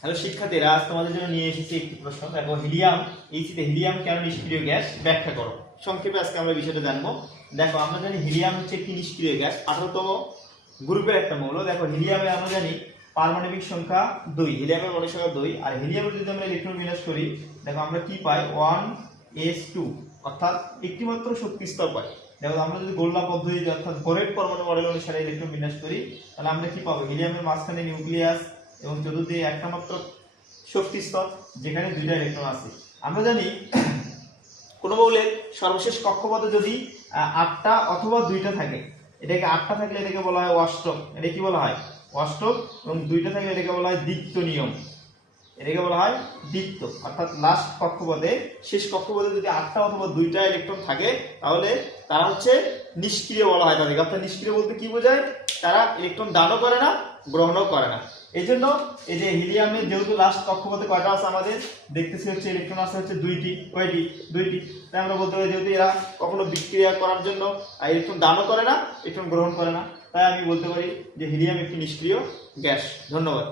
Hello শিক্ষার্থীরা, আজ তোমাদের জন্য নিয়ে এসেছি একটি প্রশ্ন। দেখো, হিলিয়াম এইচিতে হিলিয়াম কেন নিষ্ক্রিয় গ্যাস ব্যাখ্যা করো। সংক্ষেপে আজকে আমরা বিষয়টা জানবো। দেখো, আমরা জানি হিলিয়াম হচ্ছে একটি নিষ্ক্রিয় গ্যাস, 18তম গ্রুপের একটা মৌল। দেখো, হিলিয়ামে আমরা জানি পারমাণবিক সংখ্যা 2, হিলিয়ামের মৌলিক সংখ্যা 2। আর হিলিয়ামের যদি আমরা ইলেকট্রন বিন্যাস করি, দেখো আমরা কি পাই, 1s2, অর্থাৎ একটি মাত্র শক্তি স্তর পাই। দেখো, আমরা যদি গোল্লা পদ্ধতিতে অর্থাৎ বোরেট পরমাণু মডেল অনুসারে ইলেকট্রন বিন্যাস করি, তাহলে আমরা কি পাবো, হিলিয়ামের মাঝখানে নিউক্লিয়াস এবং চতুর্দিকে একটা মাত্র শক্তি স্তর, যেখানে 2টা ইলেকট্রন আছে। আমরা জানি কোন মৌলের সর্বশেষ কক্ষপথে যদি 8টা অথবা 2টা থাকে, এটাকে 8টা থাকলে এটাকে বলা হয় অষ্টক, এটা কি বলা হয় অষ্টক, এবং 2টা থাকলে এটাকে বলা হয় দ্বিত্ব নিয়ম, এটাকে বলা হয় দ্বিত্ব। অর্থাৎ লাস্ট কক্ষপথে, শেষ কক্ষপথে যদি 8টা অথবা 2টা ইলেকট্রন থাকে, তাহলে তারা হচ্ছে নিষ্ক্রিয় বলা হয় তাদেরকে। অর্থাৎ নিষ্ক্রিয় বলতে কি বোঝায়, তারা ইলেকট্রন দানও করে না, গ্রহণও করে না। এই জন্য এই যে হিলিয়ামের যেহেতু লাস্ট কক্ষপথে কয়টা আছে আমাদের দেখতেছি, হচ্ছে ইলেকট্রন আছে হচ্ছে 2টি। কয়টি? 2টি। তাই আমরা বলতে পারি যেহেতু এরা কখনো বিক্রিয়া করার জন্য ইলেকট্রন দানও করে না, ইলেকট্রন গ্রহণ করে না, তাই আমি বলতে পারি যে হিলিয়াম একটি নিষ্ক্রিয় গ্যাস। ধন্যবাদ।